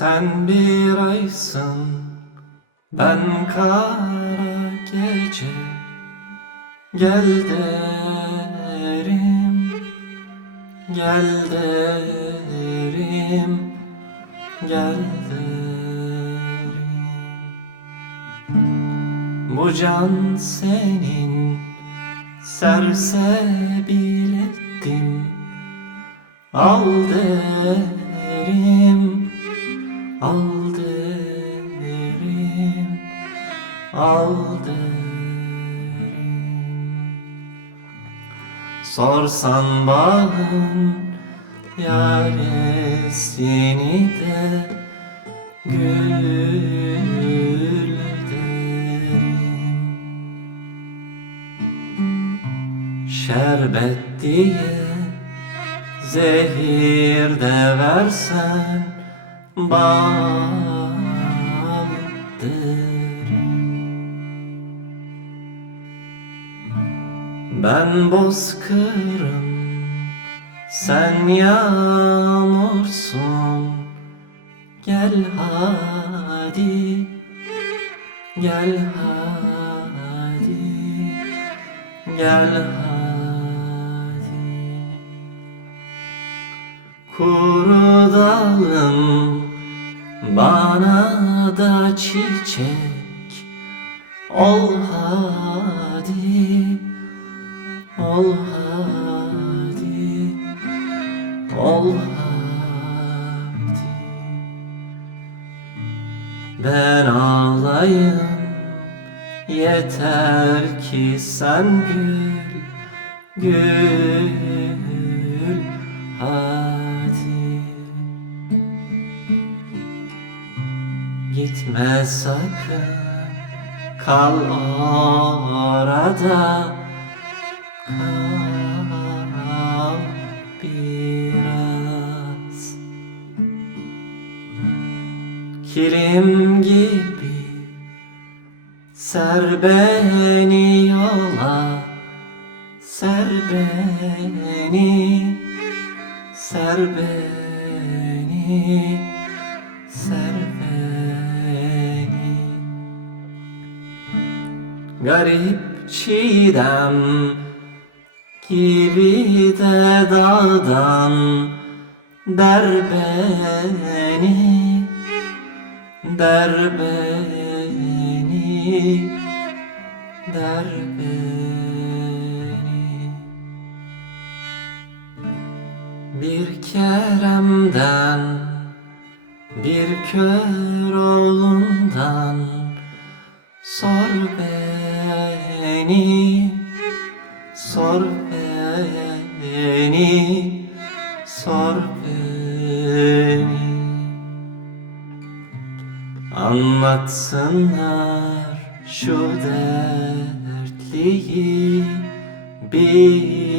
Sen bir aysın, ben kara gece. Gel derim, gel derim, gel derim. Bu can senin, sersebil ettim. Al derim, al derim, al derim. Sorsan bağın yaresini de gül derim. Şerbet diye zehir de versen bağın derim. Ben bozkırım, sen yağmursun. Gel hadi, gel hadi, gel hadi. Kuru dalım, bana da çiçek. Ol hadi, ol hadi, ol hadi. Ben ağlayım, yeter ki sen gül, gül hadi. Gitme sakın, kal orada, kal biraz. Kilim gibi ser beni yola, ser beni, ser beni, ser beni. Garip çiğdem gibi de dağdan der beni, der beni, der beni. Bir keremden, bir kör oğlundan sor beni, sor beni, sor beni. Anlatsınlar şu dertliyi bir